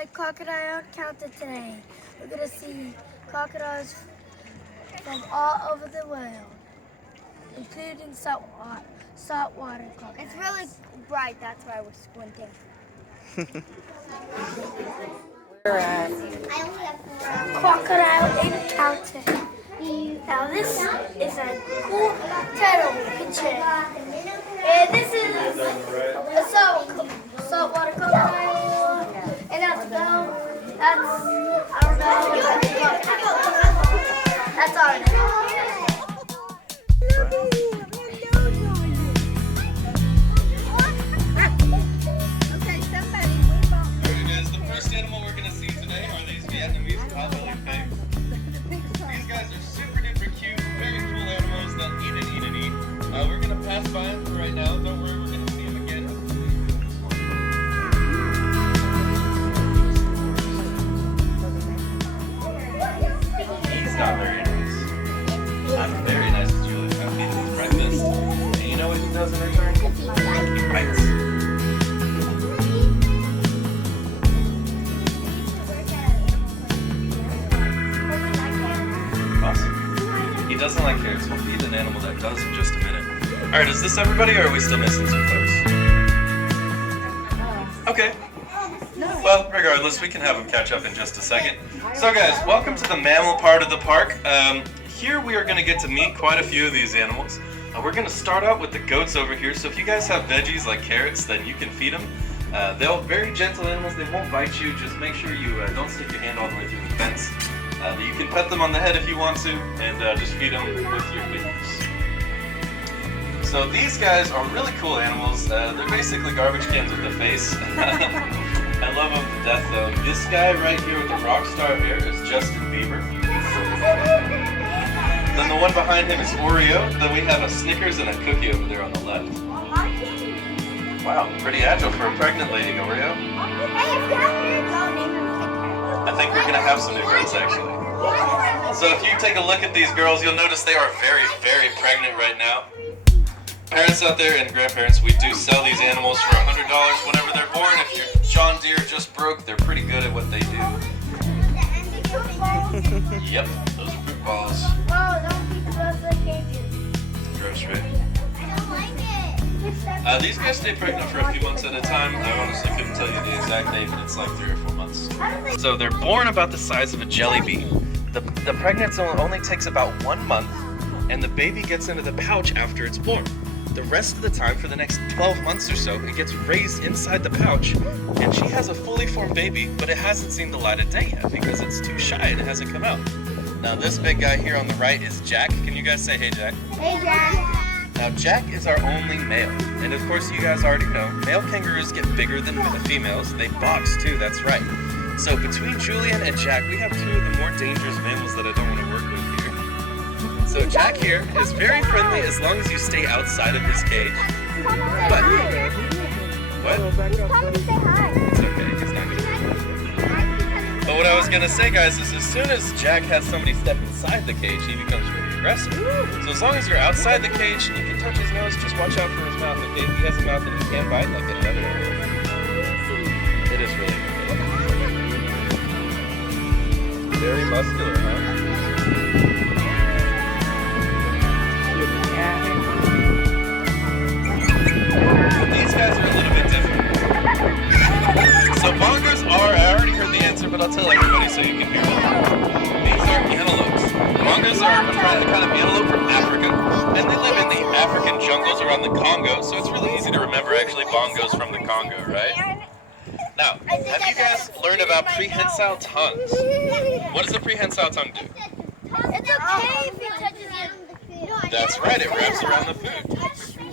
at Crocodile Encounter today. We're going to see crocodiles from all over the world, including saltwater crocodiles. It's really bright, that's why we're squinting. We're at Crocodile Encounter. Now this is a cool turtle picture. And this is a saltwater crocodile. And that's I don't know. That's our name. The first animal we're going to see today are these Vietnamese potbellied pigs. These guys are super duper cute, very cool animals. They'll eat and eat and eat. We're going to pass by them for right now. Don't worry, we're going to see them again. He's not very nice. I'm very nice to Julie. I feed him his breakfast. And you know what he does in return? He bites. He doesn't like carrots. We'll feed an animal that does in just a minute. Alright, is this everybody or are we still missing some folks? Okay. Well, regardless, we can have them catch up in just a second. So guys, welcome to the mammal part of the park. Here we are going to get to meet quite a few of these animals. We're going to start out with the goats over here. So if you guys have veggies like carrots, then you can feed them. They're very gentle animals. They won't bite you. Just make sure you don't stick your hand all the way through the fence. You can pet them on the head if you want to, and just feed them with your fingers. So these guys are really cool animals. They're basically garbage cans with a face. I love them to death though. This guy right here with the rock star hair is Justin Bieber. Then the one behind him is Oreo. Then we have a Snickers and a cookie over there on the left. Wow, pretty agile for a pregnant lady, Oreo. I think we're going to have some new girls actually. So if you take a look at these girls, you'll notice they are very, very pregnant right now. Parents out there and grandparents, we do sell these animals for $100 whenever they're born. If your John Deere just broke, they're pretty good at what they do. Yep, those are poop balls. Oh, don't keep the rest of the cages. Gross, right? These guys stay pregnant for a few months at a time. I honestly couldn't tell you the exact date, but it's like 3 or 4 months. So they're born about the size of a jelly bean. The pregnancy only takes about 1 month, and the baby gets into the pouch after it's born. The rest of the time, for the next 12 months or so, it gets raised inside the pouch, and she has a fully formed baby, but it hasn't seen the light of day yet because it's too shy and it hasn't come out. Now this big guy here on the right is Jack. Can you guys say hey, Jack? Hey, Jack. Now Jack is our only male, and of course you guys already know, male kangaroos get bigger than the females. They box too, that's right. So between Julian and Jack, we have 2 of the more dangerous mammals that I don't want to work with here. So Jack here is very friendly as long as you stay outside of his cage. But, what? It's okay, he's not gonna do it. But what I was gonna say, guys, is as soon as Jack has somebody step inside the cage, he becomes really aggressive. So as long as you're outside the cage, you can touch his nose, just watch out for his mouth. Okay, he has a mouth that he can't bite like any other animal. It is really good. Very muscular, huh? But these guys are a little bit different. So bongos are, I already heard the answer, but I'll tell everybody so you can hear them. These are antelopes. Bongos are a kind of antelope from Africa, and they live in the African jungles around the Congo, so it's really easy to remember actually bongos from the Congo, right? Now, have you guys learned about prehensile tongues? What does a prehensile tongue do? It's okay if it touches you. That's right, it wraps around the food.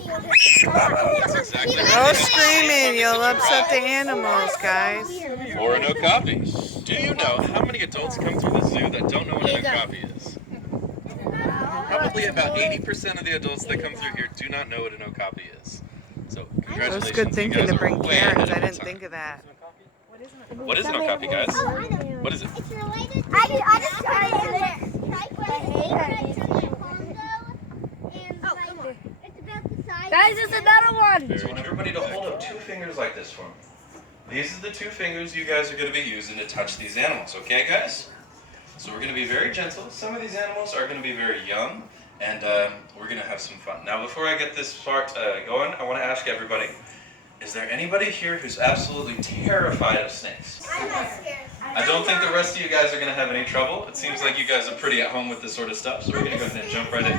That's exactly right. No screaming, you'll upset the animals, guys. Or an okapi. Do you know how many adults come through the zoo that don't know what an okapi is? Probably about 80% of the adults that come through here do not know what an okapi is. So congratulations. That's good thinking to bring carrots. I didn't think of that. What is an okapi, guys? What is it? It's related to I just tried it. It's about the size. Guys, there's another one. I want everybody to hold up 2 fingers like this for me. These are the 2 fingers you guys are going to be using to touch these animals, okay guys? So we're going to be very gentle. Some of these animals are going to be very young, and we're going to have some fun. Now before I get this part going, I want to ask everybody, is there anybody here who's absolutely terrified of snakes? I'm not scared. I don't think the rest of you guys are going to have any trouble. It seems like you guys are pretty at home with this sort of stuff, so we're going to go ahead and jump right in.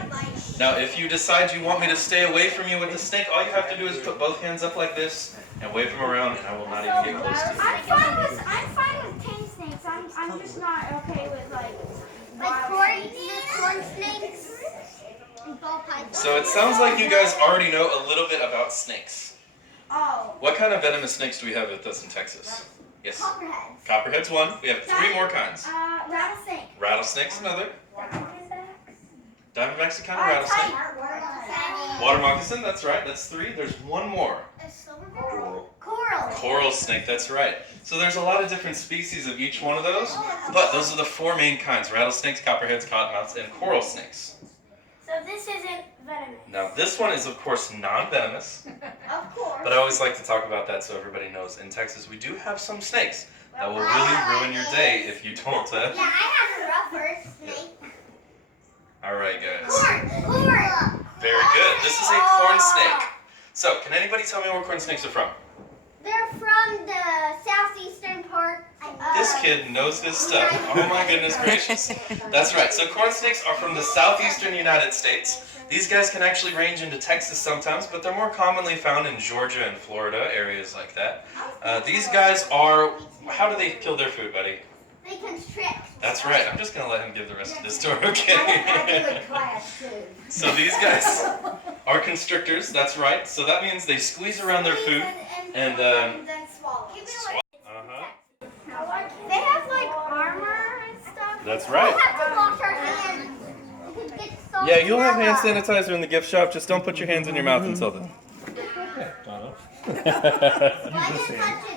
Now, if you decide you want me to stay away from you with the snake, all you have to do is put both hands up like this and wave them around, and I will not even get close to you. I'm fine with tame snakes. I'm just not okay with corn snakes and ball pythons. So it sounds like you guys already know a little bit about snakes. Oh. What kind of venomous snakes do we have with us in Texas? Yes. Copperheads. Copperhead's one. We have 3 more kinds. Rattlesnake. Rattlesnake's another. Diamondback's a kind of Tight. rattlesnake. Water moccasin, that's right. That's 3. There's 1 more. Coral. Coral snake, that's right. So there's a lot of different species of each one of those, but those are the 4 main kinds: rattlesnakes, copperheads, cottonmouths, and coral snakes. So this isn't venomous. Now this one is of course non-venomous, Of course. but I always like to talk about that so everybody knows. In Texas we do have some snakes that will really ruin your day if you don't. Yeah, I have a rubber snake. Alright guys. Corn. Very good. This is a corn snake. So, can anybody tell me where corn snakes are from? They're from the southeastern part. This kid knows his stuff. Oh my goodness gracious. That's right. So corn snakes are from the southeastern United States. These guys can actually range into Texas sometimes, but they're more commonly found in Georgia and Florida, areas like that. These guys are, how do they kill their food, buddy? They constrict. That's right. I'm just going to let him give the rest of the story, okay? I do a class too. So these guys are constrictors, that's right. So that means they squeeze around their food and then swallow. They have like armor and stuff. That's right. We have to wash our hands. Yeah, you'll have hand sanitizer in the gift shop. Just don't put your hands in your mouth until then.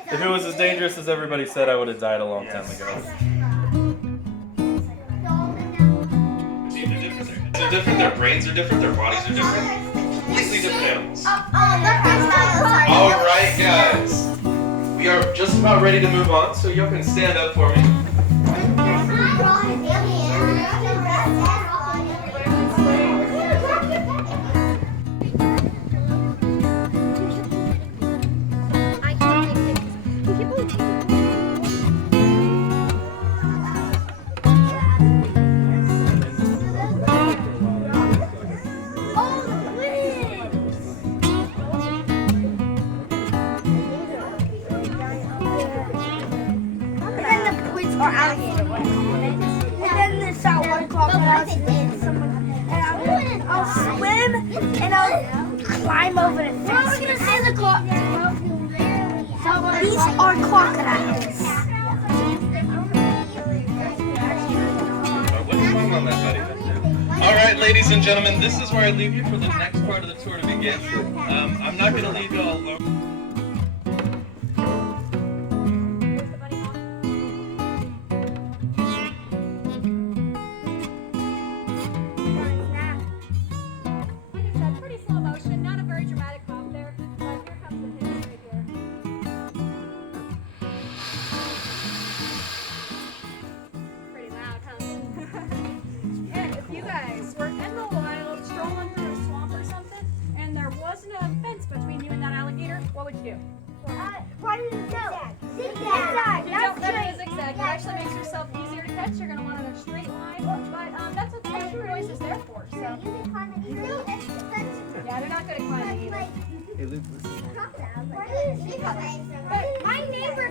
If it was as dangerous as everybody said, I would have died a long time ago. They're different, their brains are different, their bodies are different. Completely different animals. Alright guys, we are just about ready to move on, so you can stand up for me. Or alligator one. And then the saltwater crocodiles. And I'll swim and I'll climb over the fence. We're gonna see the crocodiles. These are crocodiles. Alright, ladies and gentlemen, this is where I leave you for the next part of the tour to begin. I'm not going to leave you all alone. What would you do? Run in the snow. Zigzag. You don't never do zigzag. It actually makes yourself easier to catch. You're going to want it in a straight line. But that's what the motion noise is there for. So. You can climb it easily. Yeah, they're not good at climbing either. But my neighbor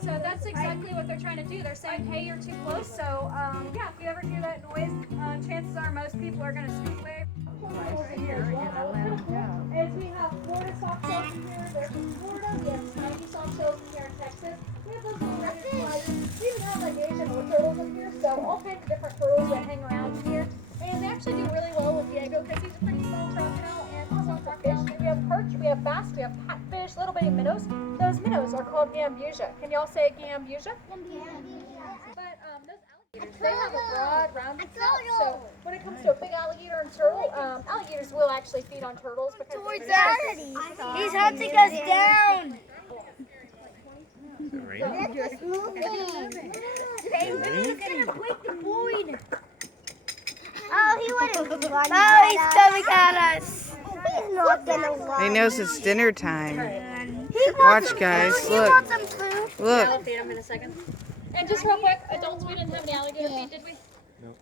So that's exactly what they're trying to do. They're saying, hey, you're too close. So yeah, if you ever hear that noise, chances are most people are going to scoot away. Right here in Atlanta. As we have Florida soft shells in here, there's in Florida. We have Chinese soft shells in here in Texas. We have those little red sliders. We even have like Asian wood turtles in here. So all kinds of different turtles that hang around in here. And they actually do really well with Diego because he's a pretty small crocodile and also for fish. We have perch, we have bass, we have catfish, little bitty minnows. Those minnows are called gambusia. Can y'all say gambusia? But those alligators, they have a broad, rounded snout. So when it comes to a big alligator and turtle, alligators will actually feed on turtles because He's hunting us down. Let's just move in. He's gonna break the board. Oh, he wouldn't run. Oh, he's coming at us. He's not gonna run. He knows it's dinner time. He wants Watch, some guys. food. He Look. wants some food. Look. I'll feed him in a second. And just real quick, adults, we didn't have any alligator feed, did we? No.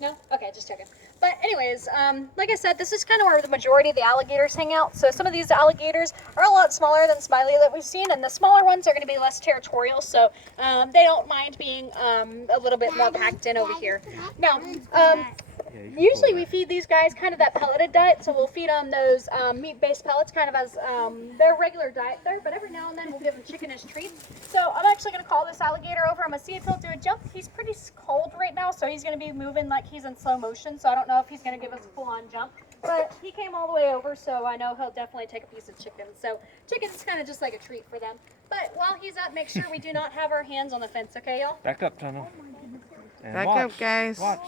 No? Okay, just checking. But anyways, like I said, this is kind of where the majority of the alligators hang out. So some of these alligators are a lot smaller than Smiley that we've seen, and the smaller ones are going to be less territorial, so they don't mind being a little bit more packed in over here. Now, usually we feed these guys kind of that pelleted diet, so we'll feed them those meat-based pellets kind of as their regular diet there, but every now and then we'll give them chicken as treats. So I'm actually going to call this alligator over. I'm going to see if he'll do a jump. He's pretty cold right now, so he's going to be moving like he's in slow motion, so I don't know if he's going to give us a full-on jump. But he came all the way over, so I know he'll definitely take a piece of chicken. So chicken's kind of just like a treat for them. But while he's up, make sure we do not have our hands on the fence, okay, y'all? Back up, Tunnel. And Back watch. up, guys. Watch.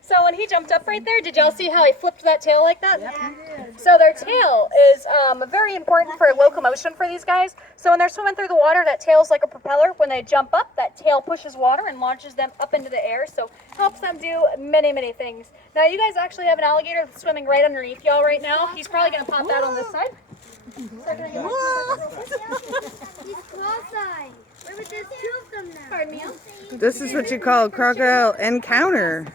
So when he jumped up right there, did y'all see how he flipped that tail like that? Yeah. So their tail is very important for locomotion for these guys. So when they're swimming through the water, that tail's like a propeller. When they jump up, that tail pushes water and launches them up into the air. So helps them do many, many things. Now you guys actually have an alligator that's swimming right underneath y'all right now. He's probably going to pop out on this side. He's cross-eyed. Where would there's two of them now? Pardon me. This is what you call a crocodile encounter.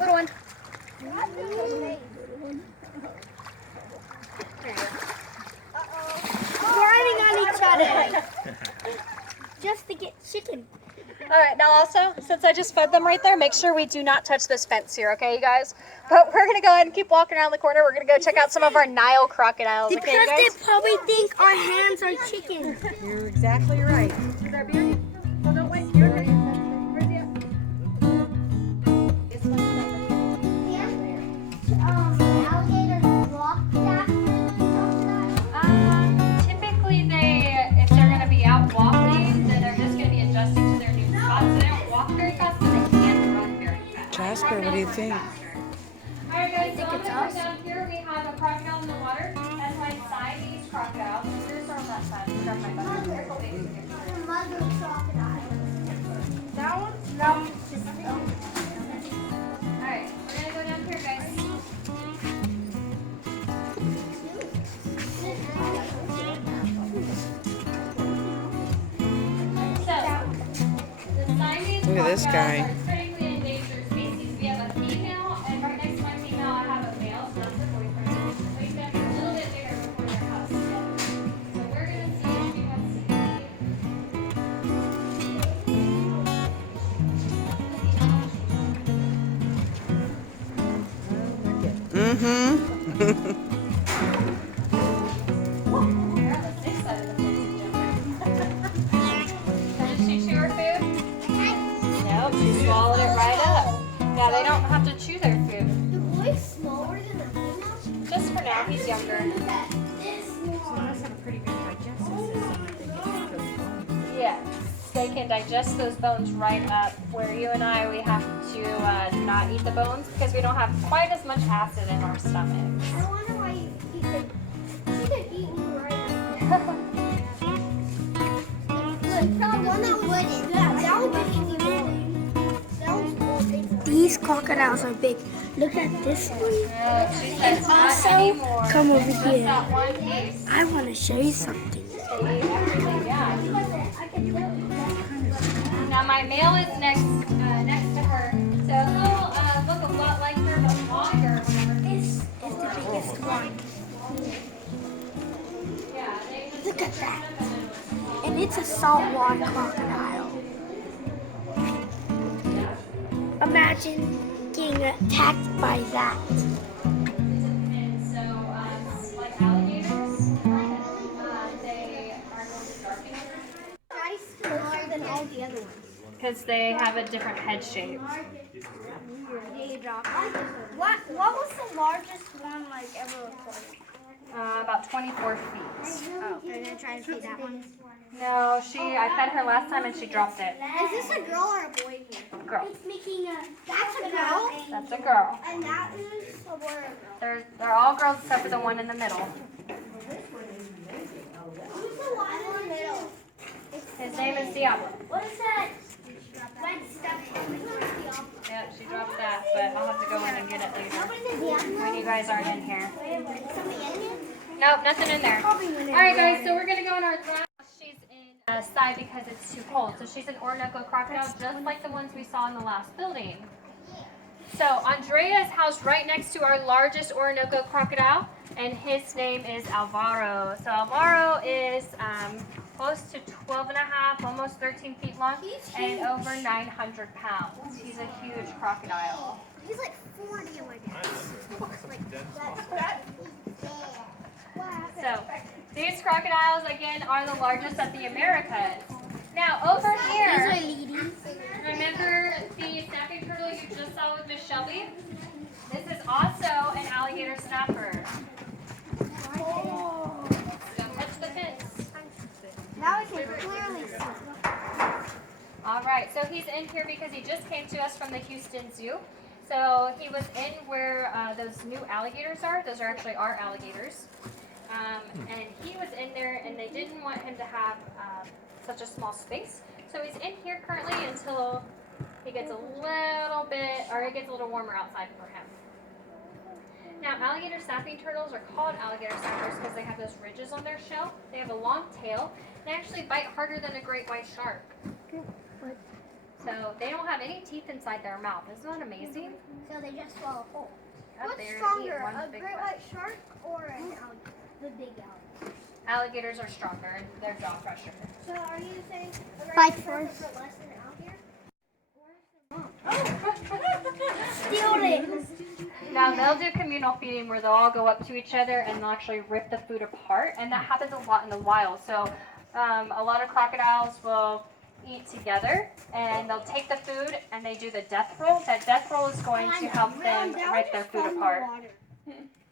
Little one. Grinding on each other. Just to get chicken. All right, now also, since I just fed them right there, make sure we do not touch this fence here, okay, you guys? But we're going to go ahead and keep walking around the corner. We're going to go check out some of our Nile crocodiles, okay, you Because guys? they probably think our hands are chicken. You're exactly right. Is there a beer? Well, don't wait. You're okay. Where's he at? Alligators walk that crocodile? Typically, if they're going to be out walking, then they're just going to be adjusting to their new spots. They don't walk very fast, but they can't run very fast. Jasper, what do you think? All right, guys, so down here we have a crocodile in the water. That's my Siamese crocodile. Here's on that side. Grab my butt. Careful, baby. The mother crocodile. That one? No. All right, we're going to go down here, guys. Look at this guy. Are critically endangered species. We have a female, and right next to my female, I have a male, so that's her boyfriend. So he's gonna be a little bit bigger before they're house together. So we're gonna see if she wants to eat. Mm-hmm. They're on the safe side of the fence. Did she chew her food? Nope, she swallowed it right up. Yeah, they don't have to chew their food. The boy's smaller than the female. Just for now, he's younger. Look at this one. Yes, they can digest those bones right up. Where you and I, we have to not eat the bones because we don't have quite as much acid in our stomachs. I wonder why he could eat me right now. Look, the one that wouldn't. That one wouldn't eat. These crocodiles are big. Look at this one. She says not Also, anymore. come over Just here. that one piece. I want to show you something. They eat everything, yeah. Now my male is next to her, so he'll look a lot like her, but longer. This is the biggest one. Yeah, they just Look at that. And it's a saltwater crocodile. Imagine getting attacked by that. And so, like alligators, they are a little dark in color. Smaller than all the other ones. Because they have a different head shape. What was the largest one like ever recorded? About 24 feet. Oh, they're gonna try to feed that one. No, I fed her last time and she dropped it. Is this a girl or a boy here? Girl. It's making a. That's a girl. That's a girl. And that is a boy or a girl. They're all girls except for the one in the middle. Who's the one in the middle? His name is Diablo. What is that? Red stuff. Yep, she dropped that, but I'll have to go in and get it later when you guys aren't in here. Nope, nothing in there. Alright guys, so we're going to go in our lab. She's inside because it's too cold. So she's an Orinoco crocodile, just like the ones we saw in the last building. So Andrea's housed right next to our largest Orinoco crocodile, and his name is Alvaro. So Alvaro is close to 12 and a half, almost 13 feet long, and over 900 pounds. He's a huge crocodile. He's like 40 oh my God. So these crocodiles, again, are the largest of the Americas. Now over here, remember the snapping turtle you just saw with Miss Shelby? This is also an alligator snapper. Don't touch the fence. Now I can clearly see. All right, so he's in here because he just came to us from the Houston Zoo. So he was in where those new alligators are. Those are actually our alligators. And he was in there, and they didn't want him to have such a small space. So he's in here currently until he gets a little bit, or it gets a little warmer outside for him. Now, alligator snapping turtles are called alligator snappers because they have those ridges on their shell. They have a long tail. They actually bite harder than a great white shark. So they don't have any teeth inside their mouth. Isn't that amazing? So they just swallow whole. Up What's there, eat stronger, one a big great bite. white shark or an alligator? The big alligator. Alligators are stronger in their jaw pressure. So are you saying a Fight great white shark first. is less than an alligator? Steal it. Now they'll do communal feeding where they'll all go up to each other and they'll actually rip the food apart, and that happens a lot in the wild. So a lot of crocodiles will eat together and they'll take the food and they do the death roll. That death roll is going to help them rip their food apart.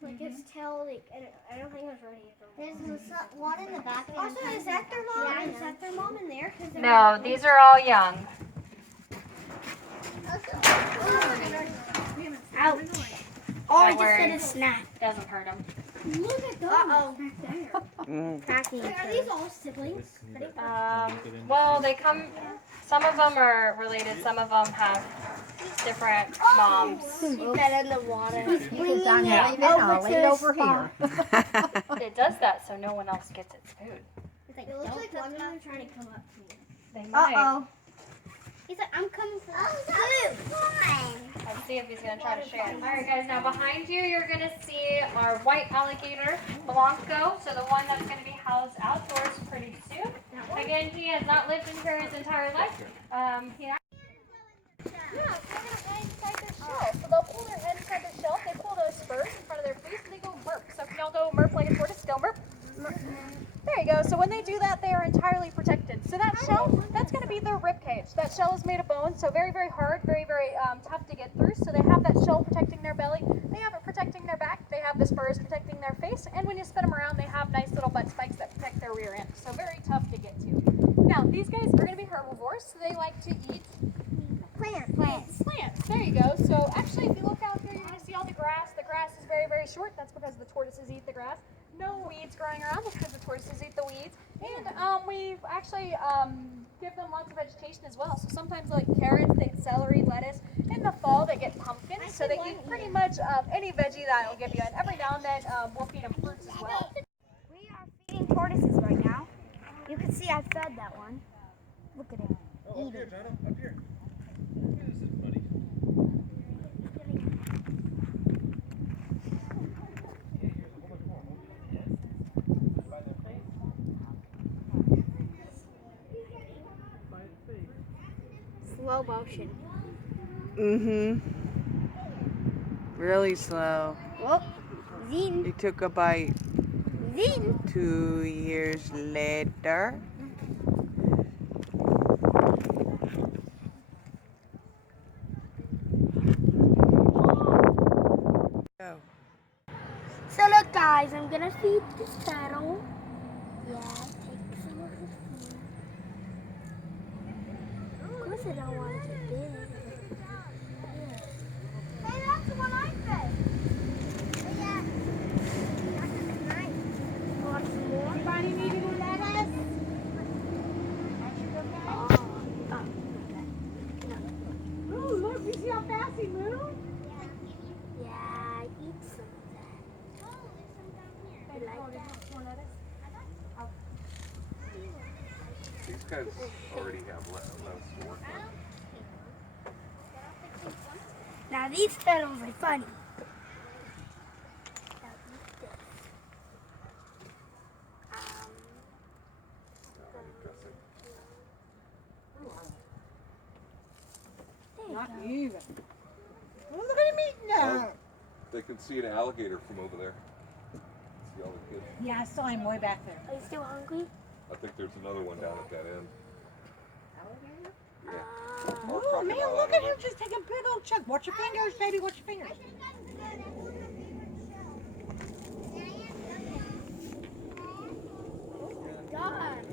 Like its tail, like, I don't think it was ready. There's one in the back. Also, is that their mom? Yeah, is that their mom in there? No, these are all young. Ouch. Oh, I Don't just worry. said a snap. Doesn't hurt them. Look at those. Uh-oh. Wait, are these all siblings? Well, they come, some of them are related, some of them have different moms. Keep that in the water. Over here. It does that so no one else gets its food. It looks like one of them trying to come up to me. They might. Uh-oh. He's like, I'm coming for you. Let's see if he's going to try to share. All right, guys, now behind you, you're going to see our white alligator, Blanco. So the one that's going to be housed outdoors pretty soon. Again, he has not lived in here his entire life. Yeah, so they're going to go inside their shell. So they'll pull their head inside their shell. They pull those spurs in front of their face, and they go murp. So if y'all go murp like a tortoise, go murp. There you go. So when they do that, they are entirely protected. So that shell, that's going to be their rib cage. That shell is made of bone, so very, very hard, very, very tough to get through. So they have that shell protecting their belly. They have it protecting their back. They have the spurs protecting their face. And when you spin them around, they have nice little butt spikes that protect their rear end. So very tough to get to. Now, these guys are going to be herbivores, so they like to eat plants. There you go. So actually, if you look out there, you're going to see all the grass. The grass is very, very short. That's because the tortoises eat the grass. No weeds growing around because the tortoises eat the weeds. And we actually give them lots of vegetation as well. So sometimes like carrots, they eat celery, lettuce. In the fall, they get pumpkins. So they eat pretty much any veggie that will give you. And every now and then, we'll feed them fruits as well. We are feeding tortoises right now. You can see I fed that one. Look at him eating. Jonah, up here. This is funny. Slow motion. Really slow. Whoop. Zin. He took a bite Zin. 2 years later. Go. So look guys, I'm gonna feed this turtle. Yeah, take some of his food. course I don't want it big. Hey, that's the one I fed. Oh, yeah. That's nice. Want some more? Anybody need any lettuce? Ooh, look, you see how fast he moved? Yeah, eat some of that. I like that. These guys already have lettuce to work with. Now these turtles are funny. Not even. Oh, look at him eating that. They can see an alligator from over there. See all the kids? Yeah, I saw him way back there. Are you still hungry? I think there's another one down at that end. Yeah. Oh, man, look at him just take a big old chunk. Watch your fingers, baby, watch your fingers. God.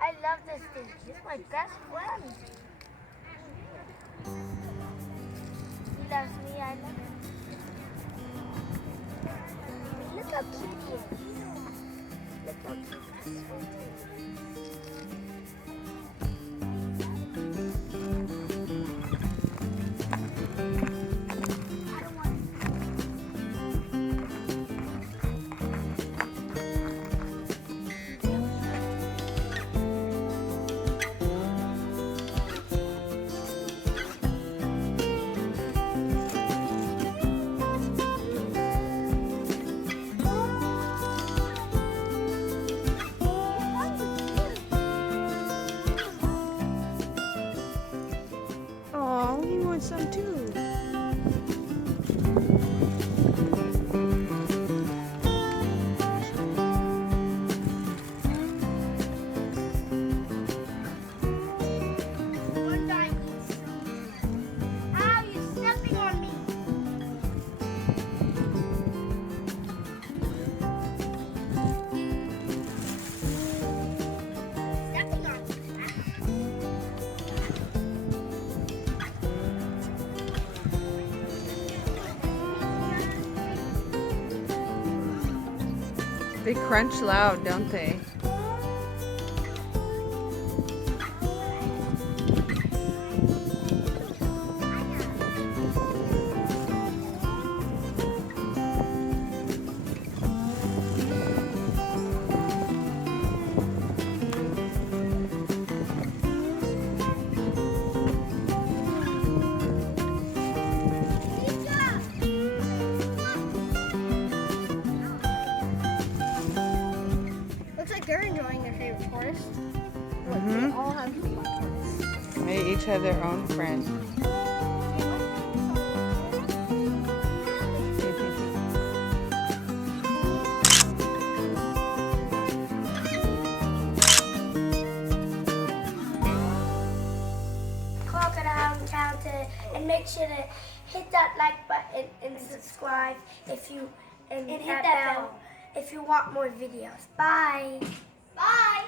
I love this thing. He's my best friend. He loves me, I love him. Look how cute he is. Look how cute he is. I don't want Oh, he wants some too. one time. Ow, you're stepping on me. Stepping on me. They crunch loud, don't they? Looks like they're enjoying their favorite forest. Mm-hmm. They all have tourists. They each have their own friend. Crocodile Encounter, and make sure to hit that like button and subscribe if you and hit that bell if you want more videos. Bye. Bye.